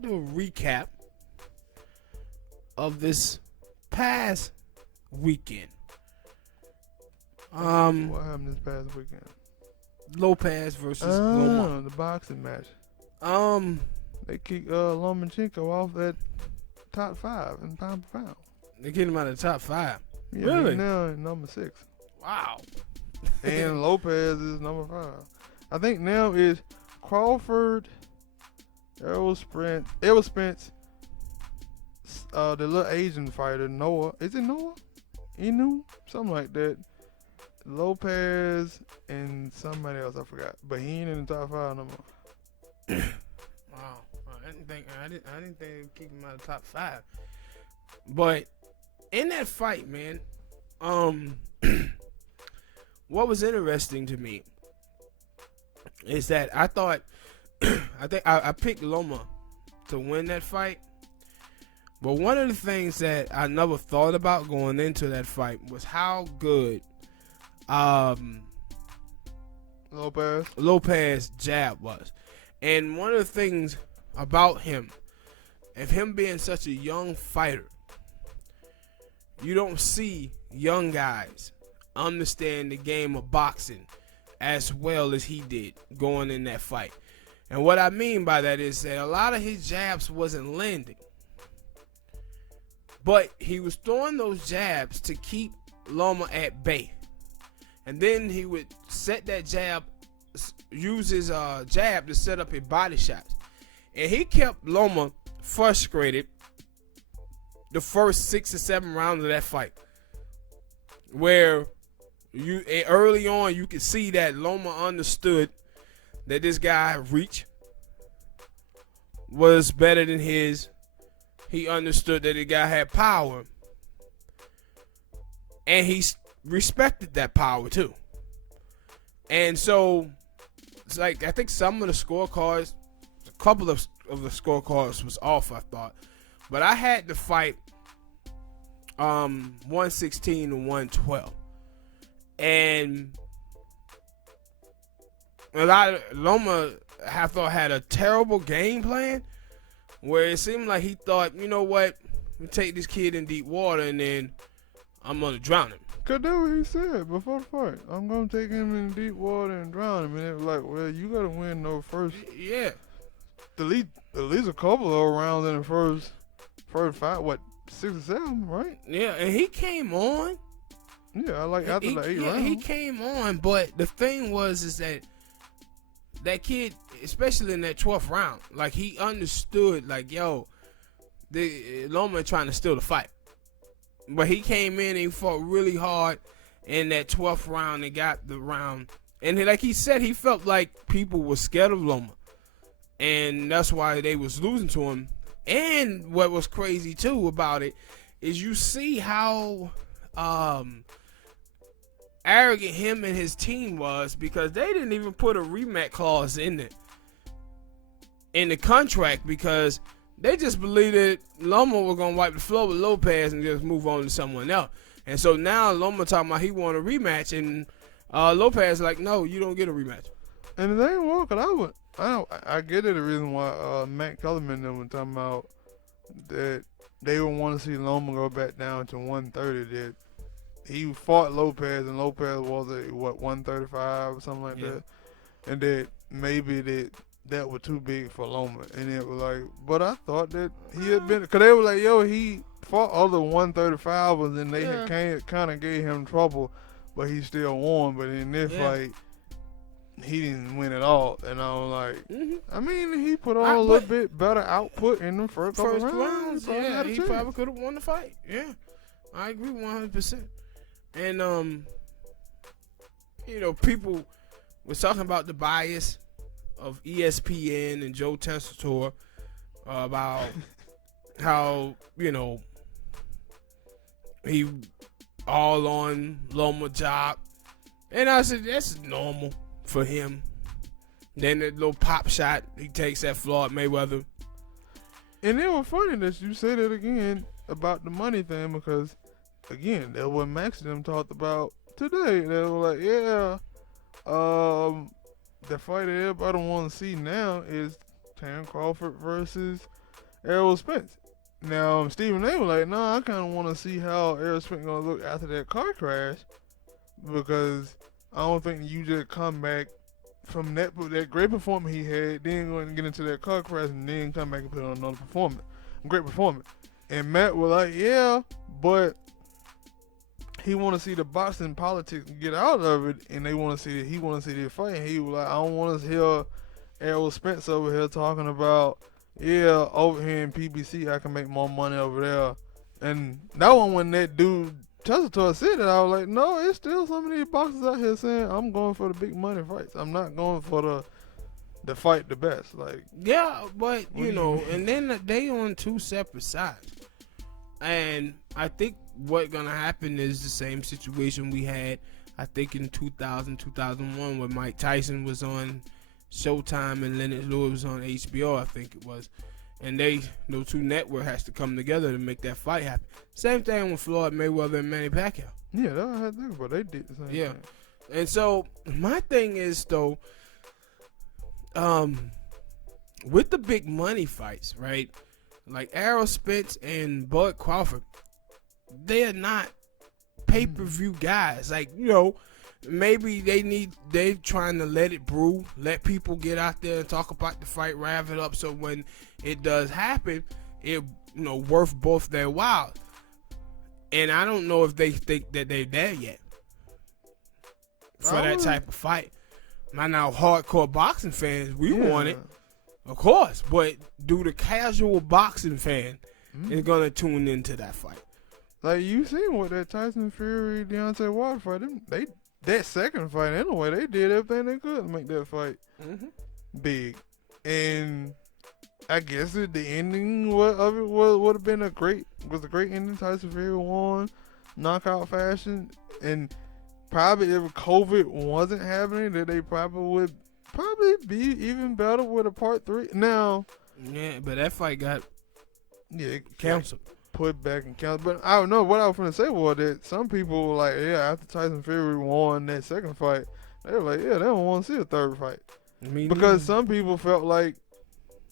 do a recap of this past weekend. What happened this past weekend? Lopez versus Loma. The boxing match. They They kicked Lomachenko off at top 5 in pound per pound. kicked him out of the top 5. Yeah, Really? he's now number 6. Wow. And Lopez is number 5. I think now is Crawford, Errol Spence, the little Asian fighter, Noah. Is it Noah? Inu? Something like that. Lopez and somebody else, I forgot. But he ain't in the top 5 no more. Wow. I didn't think they'd kick him out of the top 5. But in that fight, man, what was interesting to me is that I thought I picked Loma to win that fight. But one of the things that I never thought about going into that fight was how good Lopez jab was. And one of the things about him, of him being such a young fighter, you don't see young guys understand the game of boxing as well as he did going in that fight. And what I mean by that is that a lot of his jabs wasn't landing. But he was throwing those jabs to keep Loma at bay. And then he would set that jab, use his jab to set up his body shots. And he kept Loma frustrated the first 6 or 7 rounds of that fight. Where early on you could see that Loma understood that this guy reach was better than his. He understood that the guy had power. And he respected that power too. And so it's like, I think some of the scorecards, a couple of the scorecards was off, I thought. But I had to fight 116 to 112. And a lot of Loma, I thought, had a terrible game plan where it seemed like he thought, you know what, we take this kid in deep water and then I'm gonna drown him. Cause that's what he said before the fight. I'm gonna take him in deep water and drown him. And it was like, well, you gotta win those first. Yeah. At least a couple of rounds in the first fight. What, 6 or 7, right? Yeah, and he came on. Yeah, I like after the 8 rounds. He came on, but the thing is that kid, especially in that 12th round, like he understood, like, yo, Loma trying to steal the fight. But he came in and he fought really hard in that 12th round and got the round. And like he said, he felt like people were scared of Loma. And that's why they was losing to him. And what was crazy, too, about it is you see how arrogant him and his team was, because they didn't even put a rematch clause in the contract, because they just believed that Loma was going to wipe the floor with Lopez and just move on to someone else. And so now Loma talking about he want a rematch, and Lopez like, no, you don't get a rematch. And they ain't walking out. I get it, the reason why Matt Kellerman and them were talking about that they would want to see Loma go back down to 130. That he fought Lopez, and Lopez was at, 135 or something like that. And that maybe that was too big for Loma. And it was like, but I thought that he had been, because they were like, yo, he fought other 135ers, and they had kind of gave him trouble, but he still won. But in this fight, he didn't win at all. And I was like, I mean, he put on a little bit better output in the first rounds. Yeah, he probably could have won the fight. Yeah, I agree 100%. And, people was talking about the bias of ESPN and Joe Tessitore about how, he all on Loma job. And I said, that's normal for him. Then that little pop shot he takes at Floyd Mayweather. And it was funny that you said it again about the money thing, because, again, that's what Max and them talked about today. They were like, the fight that everybody want to see now is Tan Crawford versus Errol Spence. Now, Stephen A was like, nah, I kind of want to see how Errol Spence going to look after that car crash, because I don't think you just come back from that great performance he had, then going to get into that car crash and then come back and put on another great performance. And Matt was like, yeah, but he want to see the boxing politics get out of it, and he want to see the fight. And he was like, I don't want to hear Errol Spence over here talking about, yeah, over here in PBC I can make more money over there. And that one, when that dude Tessitore said that, I was like, no, it's still some of these boxers out here saying I'm going for the big money fights. I'm not going for the fight the best. Like, yeah, but you know, and then they on two separate sides. And I think what's gonna happen is the same situation we had, I think, in 2000, 2001, where Mike Tyson was on Showtime and Lennox Lewis was on HBO, I think it was. And those two networks has to come together to make that fight happen. Same thing with Floyd Mayweather and Manny Pacquiao. Yeah, that's what I think about. They did the same thing. And so my thing is, though, with the big money fights, right? Like Errol Spence and Bud Crawford, they are not pay-per-view guys. Like, you know, maybe they trying to let it brew, let people get out there and talk about the fight, rev it up, so when it does happen, it, you know, worth both their while. And I don't know if they think that they're there yet for that type of fight. Now, hardcore boxing fans, we want it, of course, but do the casual boxing fan is gonna tune into that fight? Like, you seen what that Tyson Fury Deontay Wilder fight? That second fight, anyway, they did everything they could to make that fight big. And I guess the ending of it would have been a great ending. Tyson Fury won knockout fashion, and probably if COVID wasn't happening, that they would be even better with a part 3. Now, yeah, but that fight got canceled. Put back and count. But I don't know what I was going to say was that some people were like, yeah, after Tyson Fury won that second fight, they were like, yeah, they don't want to see a third fight. Because some people felt like,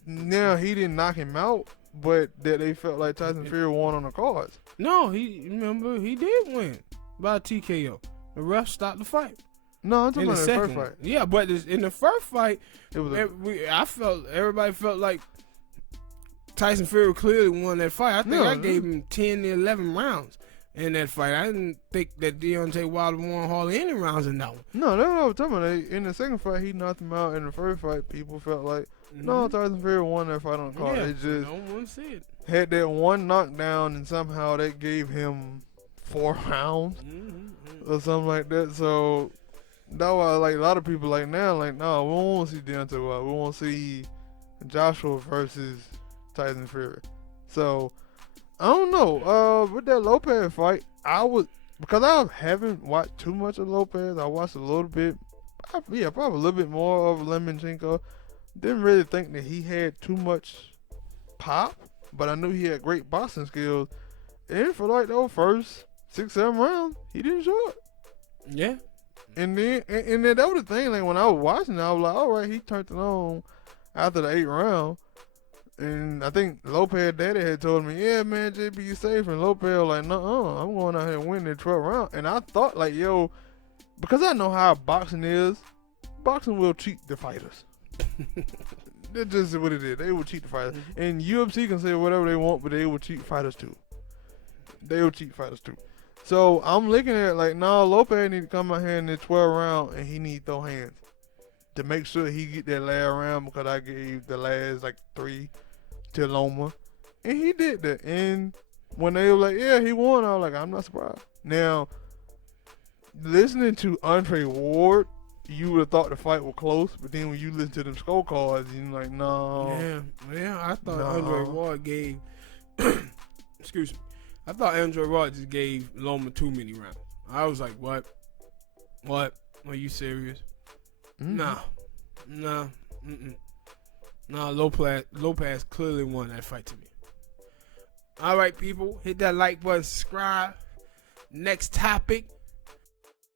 now he didn't knock him out, but that they felt like Tyson Fury won on the cards. No, he did win by TKO. The ref stopped the fight. No, I'm talking about the first fight. Yeah, but in the first fight, everybody felt like Tyson Fury clearly won that fight. I think I gave him 10 to 11 rounds in that fight. I didn't think that Deontay Wilder won hardly any rounds in that one. No, that's what I was talking about. In the second fight, he knocked him out. In the first fight, people felt like, no, Tyson Fury won that fight on the card. Yeah, they just no one see it. Had that one knockdown, and somehow that gave him 4 rounds or something like that. So that's why, like, a lot of people like now, like, no, we don't want to see Deontay Wilder. We want to see Joshua versus Tyson Fury. So I don't know. With that Lopez fight, because I haven't watched too much of Lopez. I watched a little bit. Probably a little bit more of Lomachenko. Didn't really think that he had too much pop, but I knew he had great boxing skills. And for like those first 6-7 rounds, he didn't show it. Yeah. And then that was the thing. Like, when I was watching, I was like, all right, he turned it on after the 8th round. And I think Lopez daddy had told me, yeah, man, JB, you safe. And Lopez was like, no, I'm going out here and winning the 12th round. And I thought, like, yo, because I know how boxing is, boxing will cheat the fighters. That's just what it is. They will cheat the fighters. And UFC can say whatever they want, but they will cheat fighters too. So I'm looking at it like, no, Lopez need to come out here in the 12th round, and he need to throw hands to make sure he get that last round, because I gave the last like 3 to Loma, and he did that. And when they were like, yeah, he won, I was like, I'm not surprised. Now, listening to Andre Ward, you would have thought the fight was close, but then when you listen to them scorecards, you're like, no. Yeah, I thought Andre Ward gave, excuse me, I thought Andre Ward just gave Loma too many rounds. I was like, what? Are you serious? No. Lopez clearly won that fight to me. All right, people, hit that like button, subscribe. Next topic,